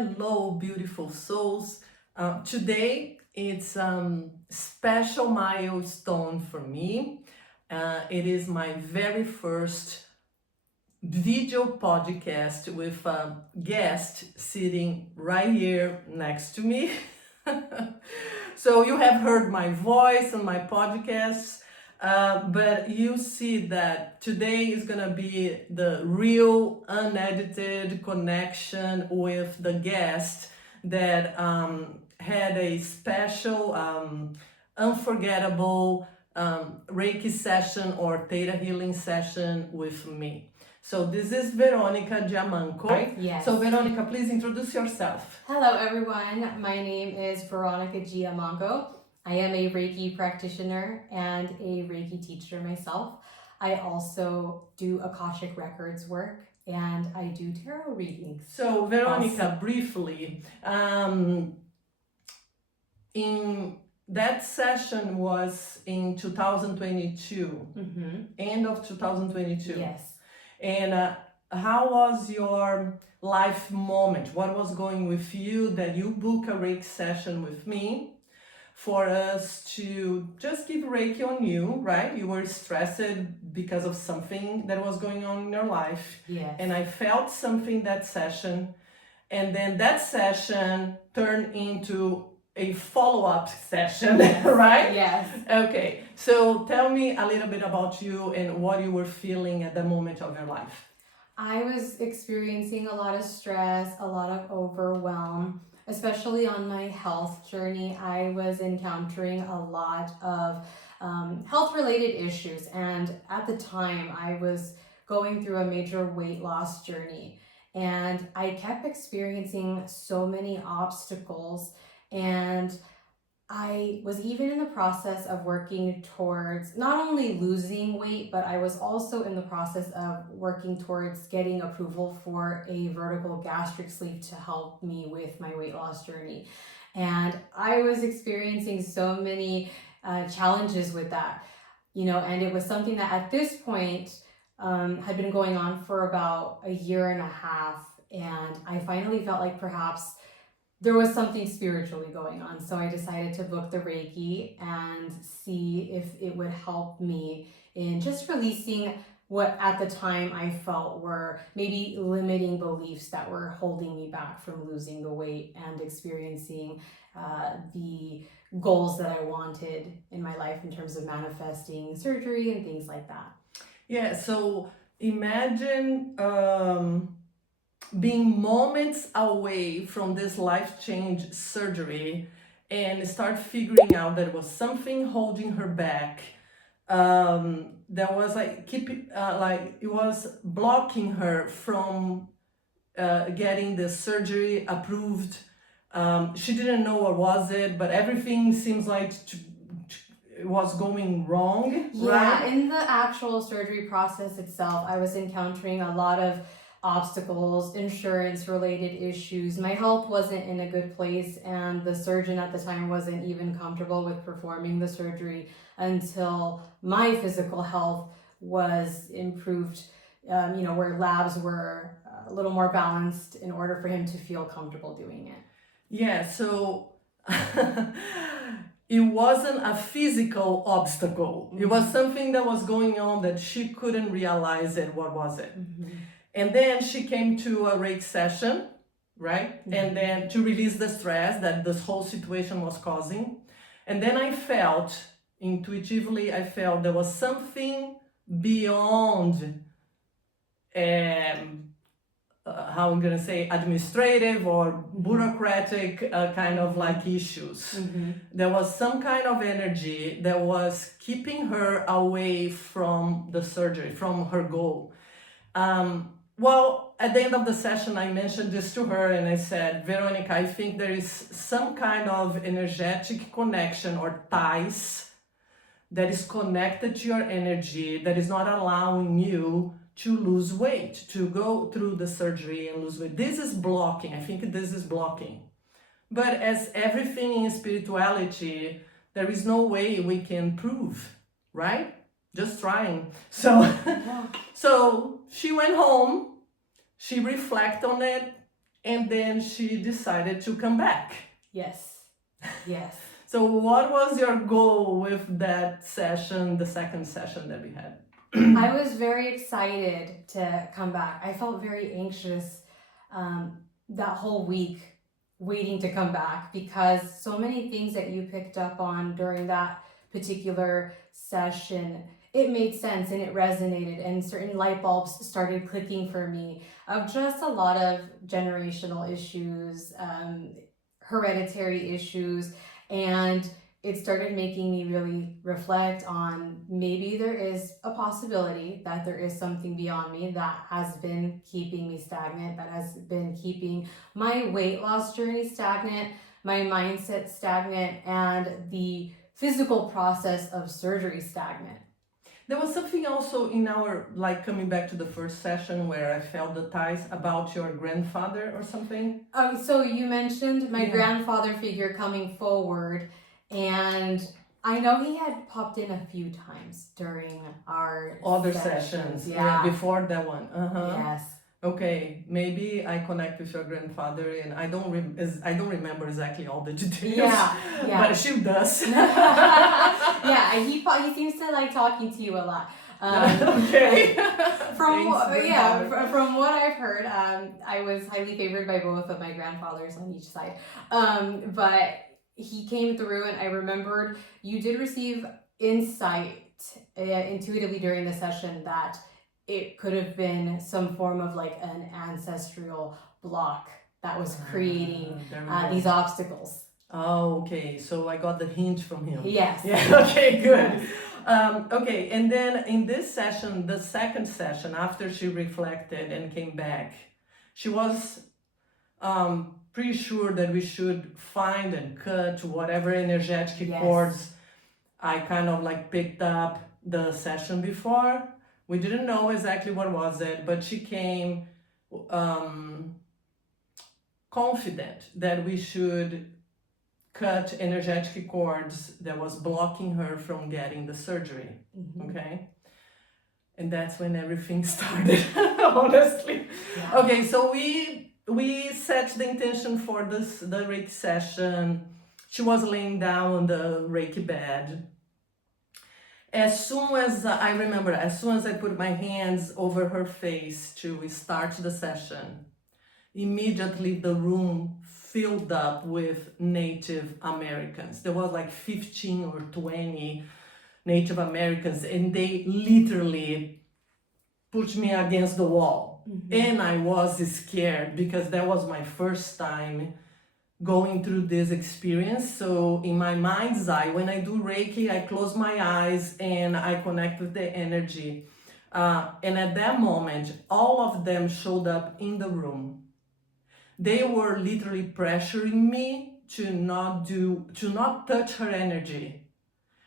Hello, beautiful souls. Today it's special milestone for me. It is my very first video podcast with a guest sitting right here next to me. So you have heard my voice on my podcasts, but you see that today is gonna be the real unedited connection with the guest that had a special, unforgettable Reiki session or Theta healing session with me. So this is Veronica Giammanco, right? Yes. So Veronica, please introduce yourself. Hello everyone, my name is Veronica Giammanco. I am a Reiki practitioner and a Reiki teacher myself. I also do Akashic Records work and I do tarot readings. So Veronica, briefly, in that session was in 2022, end of 2022. Yes. And how was your life moment? What was going with you that you book a Reiki session with me for us to just give Reiki on you, right? You were stressed because of something that was going on in your life. Yes. And I felt something that session. And then that session turned into a follow-up session, right? Yes. Okay, so tell me a little bit about you and what you were feeling at the moment of your life. I was experiencing a lot of stress, a lot of overwhelm, especially on my health journey. I was encountering a lot of health-related issues, and at the time I was going through a major weight loss journey, and I kept experiencing so many obstacles. And I was even in the process of working towards not only losing weight, but I was also in the process of working towards getting approval for a vertical gastric sleeve to help me with my weight loss journey. And I was experiencing so many challenges with that, and it was something that at this point had been going on for about a year and a half. And I finally felt like perhaps there was something spiritually going on. So I decided to book the Reiki and see if it would help me in just releasing what at the time I felt were maybe limiting beliefs that were holding me back from losing the weight and experiencing the goals that I wanted in my life in terms of manifesting surgery and things like that. Yeah, so imagine being moments away from this life change surgery and start figuring out that there was something holding her back. That was it was blocking her from getting the surgery approved. She didn't know what was it, but everything seems like it was going wrong. Yeah, right? in the actual surgery process itself, I was encountering a lot of obstacles, insurance related issues. My health wasn't in a good place, and the surgeon at the time wasn't even comfortable with performing the surgery until my physical health was improved, where labs were a little more balanced in order for him to feel comfortable doing it. Yeah, so it wasn't a physical obstacle. It was something that was going on that she couldn't realize it. What was it? And then she came to a Reiki session, right? And then to release the stress that this whole situation was causing. And then I felt, intuitively, there was something beyond, how I'm gonna say, administrative or bureaucratic kind of like issues. There was some kind of energy that was keeping her away from the surgery, from her goal. Well, at the end of the session, I mentioned this to her and I said, Veronica, I think there is some kind of energetic connection or ties that is connected to your energy that is not allowing you to lose weight, to go through the surgery and lose weight. This is blocking. I think this is blocking. But as everything in spirituality, there is no way we can prove, right? Just trying. So she went home, she reflected on it, and then she decided to come back. Yes. Yes. So what was your goal with that session, the second session that we had? I was very excited to come back. I felt very anxious that whole week waiting to come back, because so many things that you picked up on during that particular session, it made sense and it resonated, and certain light bulbs started clicking for me of just a lot of generational issues, hereditary issues, and it started making me really reflect on maybe there is a possibility that there is something beyond me that has been keeping me stagnant, that has been keeping my weight loss journey stagnant, my mindset stagnant, and the physical process of surgery stagnant. There was something also in our, like coming back to the first session where I felt the ties about your grandfather or something. So you mentioned my Yeah. grandfather figure coming forward, and I know he had popped in a few times during our Other sessions. Yeah. Before that one. Yes. Okay, maybe I connect with your grandfather, and I don't remember exactly all the details. Yeah. But she does. Yeah, he seems to like talking to you a lot. Okay. From Thanks, from what I've heard, I was highly favored by both of my grandfathers on each side. But he came through, and I remembered you did receive insight intuitively during the session that it could have been some form of like an ancestral block that was creating these obstacles. Oh, okay. So I got the hint from him. Yes. Yeah. Okay. Good. Okay. And then in this session, the second session, after she reflected and came back, she was pretty sure that we should find and cut whatever energetic Yes. cords I kind of like picked up the session before. We didn't know exactly what was it, but she came confident that we should cut energetic cords that was blocking her from getting the surgery. Mm-hmm. Okay, and that's when everything started. Honestly. Yeah. Okay, so we set the intention for the Reiki session. She was laying down on the Reiki bed. As soon as I put my hands over her face to start the session, immediately the room filled up with Native Americans. There was like 15 or 20 Native Americans, and they literally pushed me against the wall. Mm-hmm. And I was scared because that was my first time going through this experience. So in my mind's eye, when I do Reiki, I close my eyes and I connect with the energy. And at that moment, all of them showed up in the room. They were literally pressuring me to not touch her energy.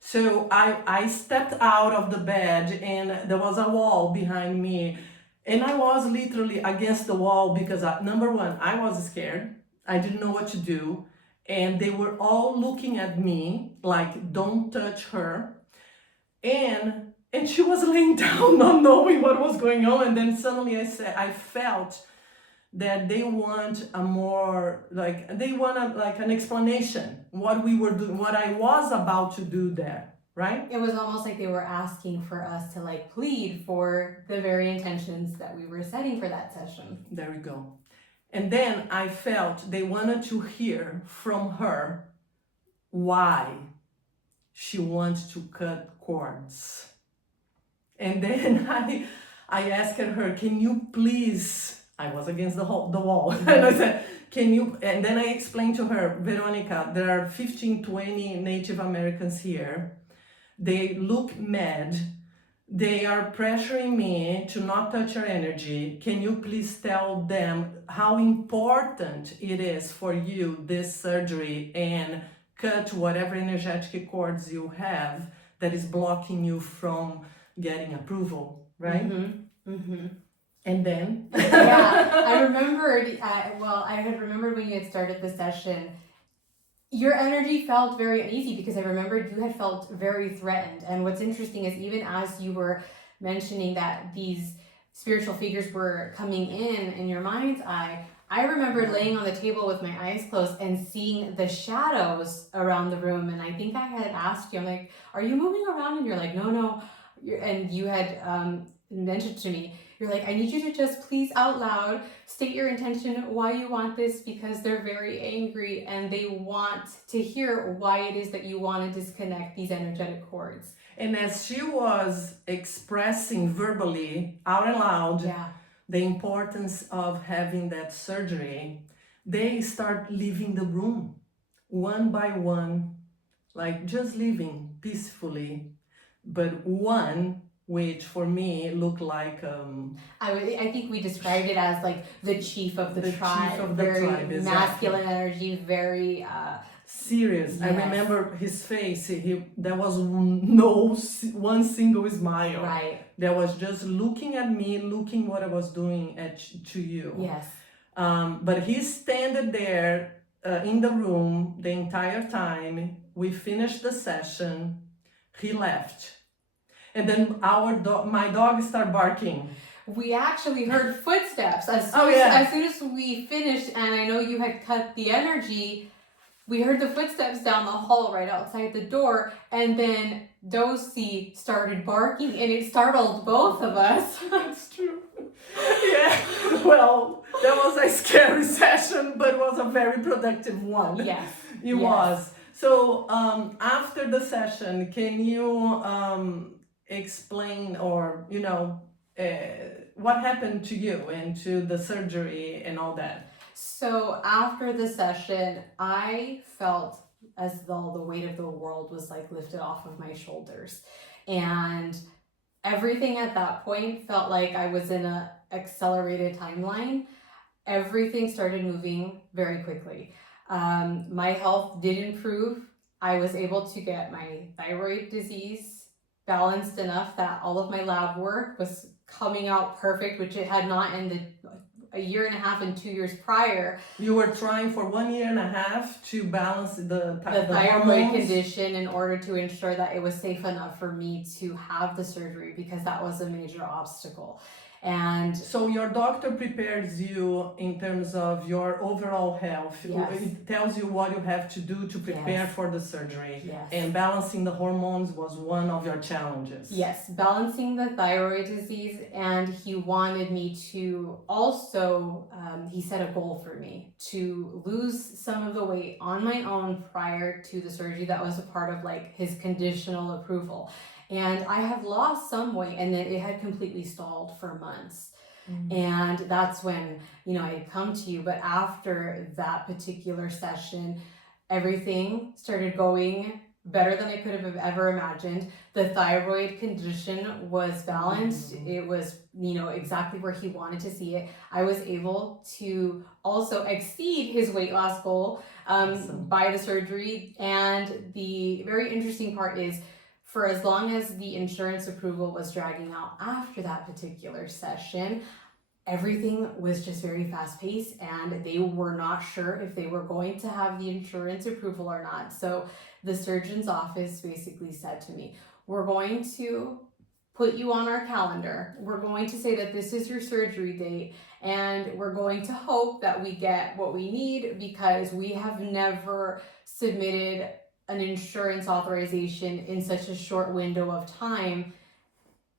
So I stepped out of the bed, and there was a wall behind me, and I was literally against the wall because number one, I was scared. I didn't know what to do, and they were all looking at me like, don't touch her. And she was laying down, not knowing what was going on. And then suddenly I felt that they want an explanation what we were doing, what I was about to do there, right? It was almost like they were asking for us to like plead for the very intentions that we were setting for that session. There we go. And then I felt they wanted to hear from her why she wants to cut cords. And then I asked her, can you please, I was against the wall, and I said, can you, and then I explained to her, Veronica, there are 15, 20 Native Americans here. They look mad. They are pressuring me to not touch her energy. Can you please tell them how important it is for you, this surgery, and cut whatever energetic cords you have that is blocking you from getting approval, right? Mm-hmm. Mm-hmm. And then? Yeah, I remembered, I had remembered when you had started the session, your energy felt very uneasy because I remembered you had felt very threatened. And what's interesting is even as you were mentioning that these spiritual figures were coming in your mind's eye, I remember laying on the table with my eyes closed and seeing the shadows around the room. And I think I had asked you, I'm like, are you moving around? And you're like, no. And you had mentioned to me, you're like, I need you to just please out loud state your intention, why you want this, because they're very angry and they want to hear why it is that you want to disconnect these energetic cords. And as she was expressing verbally out loud the importance of having that surgery, they start leaving the room one by one, like just leaving peacefully. But one, which for me looked like I think we described it as like the chief of the tribe, chief of the very tribe, exactly. masculine energy, very serious. Yes. I remember his face. There was no one single smile. Right. There was just looking at me, looking what I was doing to you. Yes. But he standing there in the room the entire time. We finished the session. He left. And then my dog started barking. We actually heard footsteps as soon as we finished, and I know you had cut the energy. We heard the footsteps down the hall right outside the door, and then Dosi started barking, and it startled both of us. That's true. Yeah. Well, that was a scary session, but it was a very productive one. Yes. It was. So after the session, can you explain or what happened to you and to the surgery and all that? So after the session, I felt as though the weight of the world was like lifted off of my shoulders, and everything at that point felt like I was in a accelerated timeline. Everything started moving very quickly. My health did improve. I was able to get my thyroid disease balanced enough that all of my lab work was coming out perfect, which it had not in a year and a half and 2 years prior. You were trying for 1 year and a half to balance the thyroid condition in order to ensure that it was safe enough for me to have the surgery, because that was a major obstacle. And so your doctor prepares you in terms of your overall health. Yes. It tells you what you have to do to prepare for the surgery. Yes. And balancing the hormones was one of your challenges. Yes, balancing the thyroid disease. And he wanted me to also, he set a goal for me to lose some of the weight on my own prior to the surgery. That was a part of like his conditional approval. And I have lost some weight, and then it had completely stalled for months. Mm-hmm. And that's when, I had come to you. But after that particular session, everything started going better than I could have ever imagined. The thyroid condition was balanced. Mm-hmm. It was, exactly where he wanted to see it. I was able to also exceed his weight loss goal by the surgery. And the very interesting part is, for as long as the insurance approval was dragging out after that particular session, everything was just very fast paced, and they were not sure if they were going to have the insurance approval or not. So the surgeon's office basically said to me, we're going to put you on our calendar. We're going to say that this is your surgery date, and we're going to hope that we get what we need, because we have never submitted an insurance authorization in such a short window of time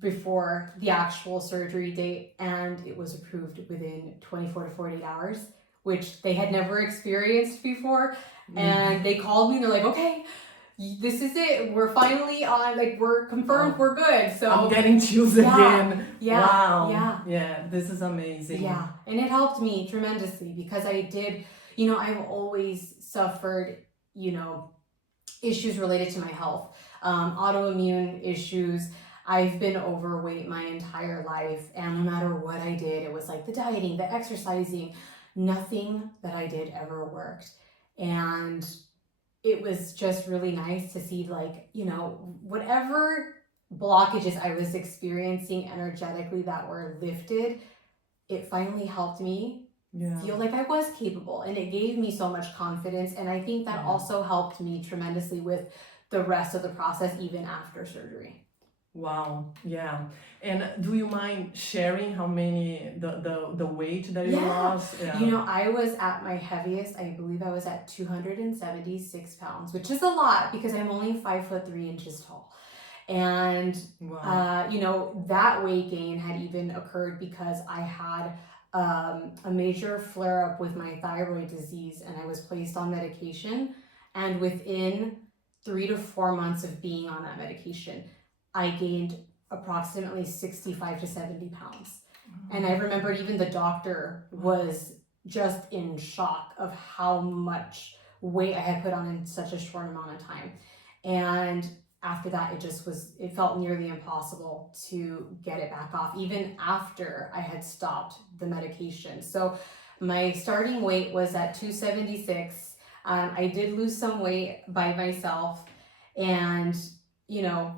before the actual surgery date, and it was approved within 24 to 48 hours, which they had never experienced before. Mm-hmm. And they called me and they're like, okay, this is it. We're finally on, like, we're confirmed, we're good. So I'm getting chills again. Yeah. Wow. Yeah, this is amazing. Yeah, and it helped me tremendously, because I did, I've always suffered, issues related to my health, autoimmune issues. I've been overweight my entire life, and no matter what I did, it was like the dieting, the exercising, nothing that I did ever worked. And it was just really nice to see, like, whatever blockages I was experiencing energetically that were lifted, it finally helped me feel like I was capable, and it gave me so much confidence. And I think that also helped me tremendously with the rest of the process, even after surgery. Wow. Yeah. And do you mind sharing how many the weight that you Yeah. lost? Yeah. You know, I was at my heaviest, I believe I was at 276 pounds, which is a lot because I'm only 5'3" tall. And, Wow. you know, that weight gain had even occurred because I had a major flare up with my thyroid disease and I was placed on medication. And within 3 to 4 months of being on that medication, I gained approximately 65 to 70 pounds. And I remembered even the doctor was just in shock of how much weight I had put on in such a short amount of time. And after that, it felt nearly impossible to get it back off, even after I had stopped the medication. So my starting weight was at 276. I did lose some weight by myself. And, you know,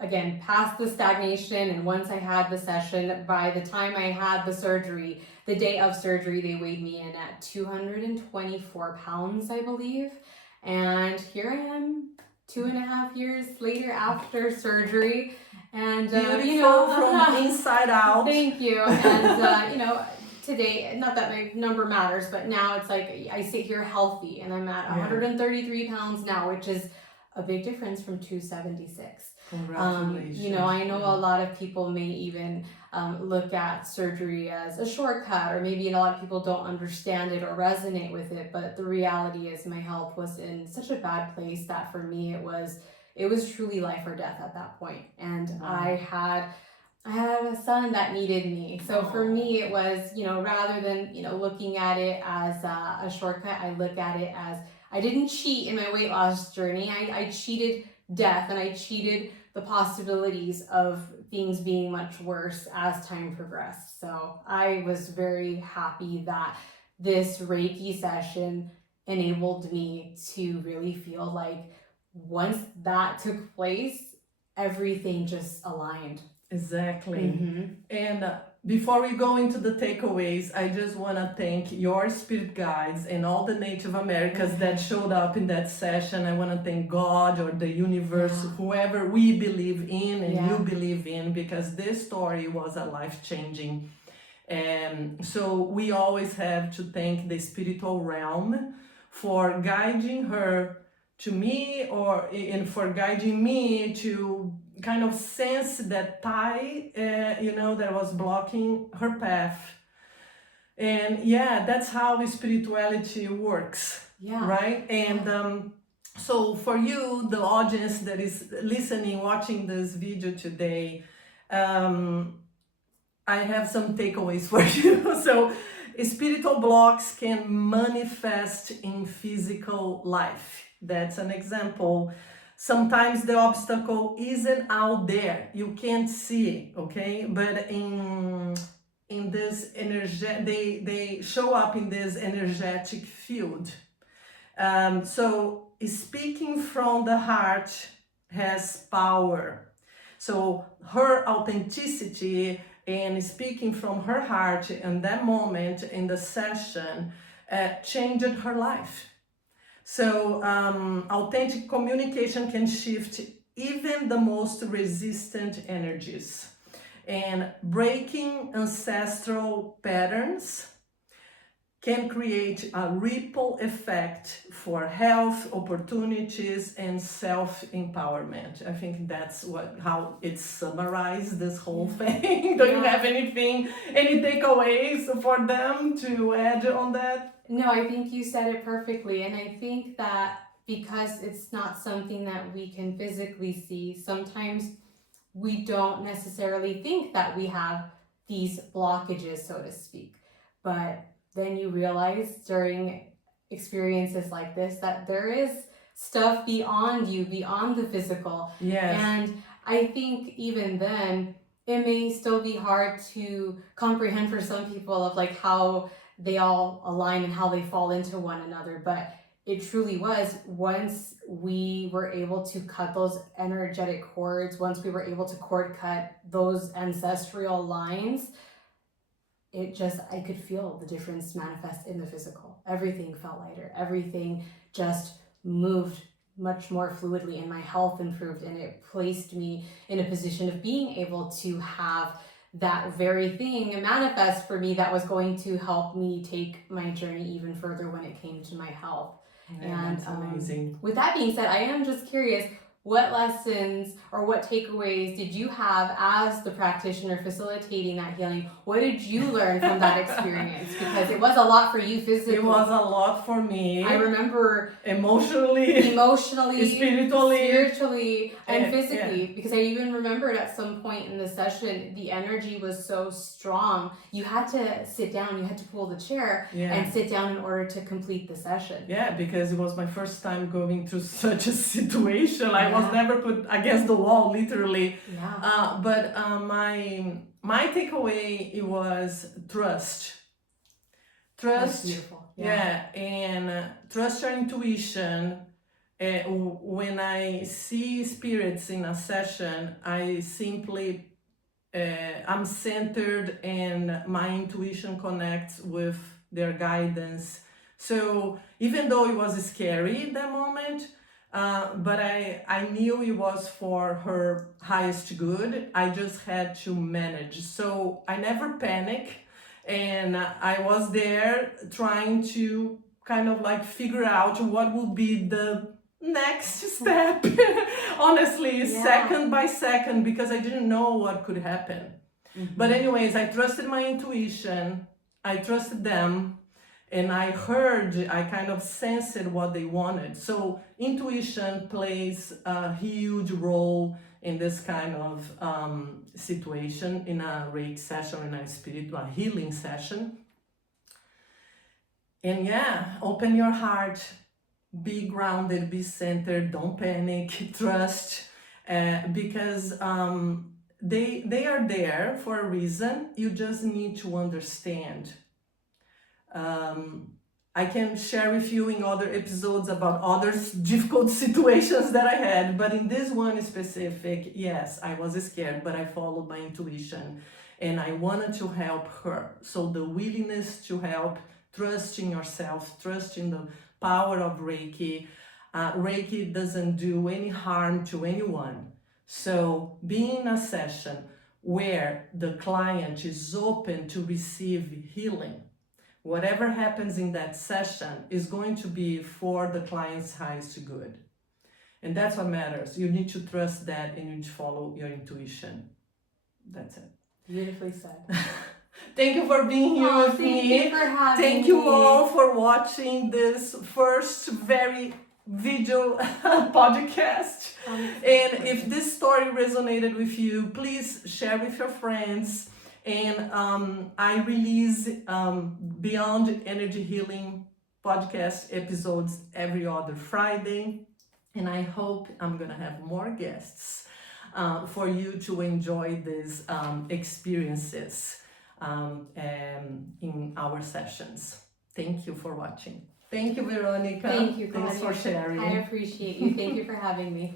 again, past the stagnation, and once I had the session, by the time I had the surgery, the day of surgery, they weighed me in at 224 pounds, I believe. And here I am 2.5 years later after surgery. And, Beautiful from inside out. Thank you. And, you know, today, not that my number matters, but now it's like I sit here healthy and I'm at 133 pounds now, which is a big difference from 276. Congratulations. You know, I know a lot of people may even look at surgery as a shortcut, or maybe a lot of people don't understand it or resonate with it, but the reality is my health was in such a bad place that for me it was truly life or death at that point. And I had a son that needed me. So for me, it was, you know, rather than, you know, looking at it as a shortcut, I look at it as I didn't cheat in my weight loss journey. I cheated death, and I cheated the possibilities of things being much worse as time progressed. So I was very happy that this Reiki session enabled me to really feel like once that took place, everything just aligned. Exactly. Mm-hmm. And before we go into the takeaways, I just want to thank your spirit guides and all the Native Americans that showed up in that session. I want to thank God or the universe, whoever we believe in and you believe in, because this story was a life-changing. And so we always have to thank the spiritual realm for guiding her to me, and for guiding me to kind of sense that tie, that was blocking her path. And yeah, that's how spirituality works, right? And so for you, the audience that is listening, watching this video today, I have some takeaways for you. So spiritual blocks can manifest in physical life. That's an example. Sometimes the obstacle isn't out there, you can't see it, okay? But in this energy, they show up in this energetic field. So speaking from the heart has power. So her authenticity and speaking from her heart in that moment in the session changed her life. So authentic communication can shift even the most resistant energies. And breaking ancestral patterns can create a ripple effect for health, opportunities, and self-empowerment. I think that's how it's summarized, this whole thing. Do you have any takeaways for them to add on that? No, I think you said it perfectly. And I think that because it's not something that we can physically see, sometimes we don't necessarily think that we have these blockages, so to speak. But then you realize during experiences like this that there is stuff beyond you, beyond the physical. Yes. And I think even then, it may still be hard to comprehend for some people of like how they all align and how they fall into one another. But it truly was, once we were able to cut those energetic cords, once we were able to cord cut those ancestral lines, I could feel the difference manifest in the physical. Everything felt lighter. Everything just moved much more fluidly, and my health improved, and it placed me in a position of being able to have that very thing manifest for me that was going to help me take my journey even further when it came to my health. Yeah, And that's amazing. with that being said, I am just curious, what lessons or what takeaways did you have as the practitioner facilitating that healing? What did you learn from that experience? Because it was a lot for you physically. It was a lot for me. I remember emotionally, spiritually, and physically. Yeah. Because I even remembered at some point in the session, the energy was so strong. You had to sit down, you had to pull the chair and sit down in order to complete the session. Yeah, because it was my first time going through such a situation. I was never put against the wall, literally. Yeah. But my takeaway, it was trust. That's beautiful. Yeah, and trust your intuition. When I see spirits in a session, I simply I'm centered, and my intuition connects with their guidance. So even though it was scary at that moment, but I knew it was for her highest good. I just had to manage. So I never panic, and I was there trying to kind of like figure out what would be the next step. Honestly, second by second, because I didn't know what could happen. But anyways, I trusted my intuition, I trusted them, and I kind of sensed what they wanted. So intuition plays a huge role in this kind of situation, in a Reiki session, in a spiritual healing session. And open your heart, be grounded, be centered, don't panic, trust, because they are there for a reason. You just need to understand. I can share with you in other episodes about other difficult situations that I had, but in this one specific, yes, I was scared, but I followed my intuition, and I wanted to help her. So the willingness to help, trusting yourself, trusting the power of Reiki. Reiki doesn't do any harm to anyone. So being in a session where the client is open to receive healing, whatever happens in that session is going to be for the client's highest good. And that's what matters. You need to trust that, and you need to follow your intuition. That's it. Beautifully said. Thank you for being here with me. Thank you for having me. Thank you all for watching this first very video podcast. And if this story resonated with you, please share with your friends. And I release Beyond Energy Healing podcast episodes every other Friday. And I hope I'm going to have more guests for you to enjoy these experiences in our sessions. Thank you for watching. Thank you, Veronica. Thank you, Thanks for sharing. I appreciate you. Thank you for having me.